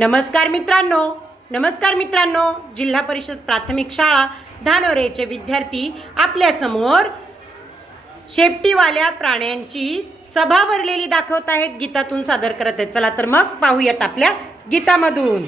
नमस्कार मित्रांनो, जिल्हा परिषद प्राथमिक शाळा धानोरेचे विद्यार्थी आपल्या समोर शेपटीवाल्या प्राण्यांची सभा भरलेली दाखवत आहेत, गीतातून सादर करत आहेत। चला तर मग पाहूयात आपल्या गीतामधून।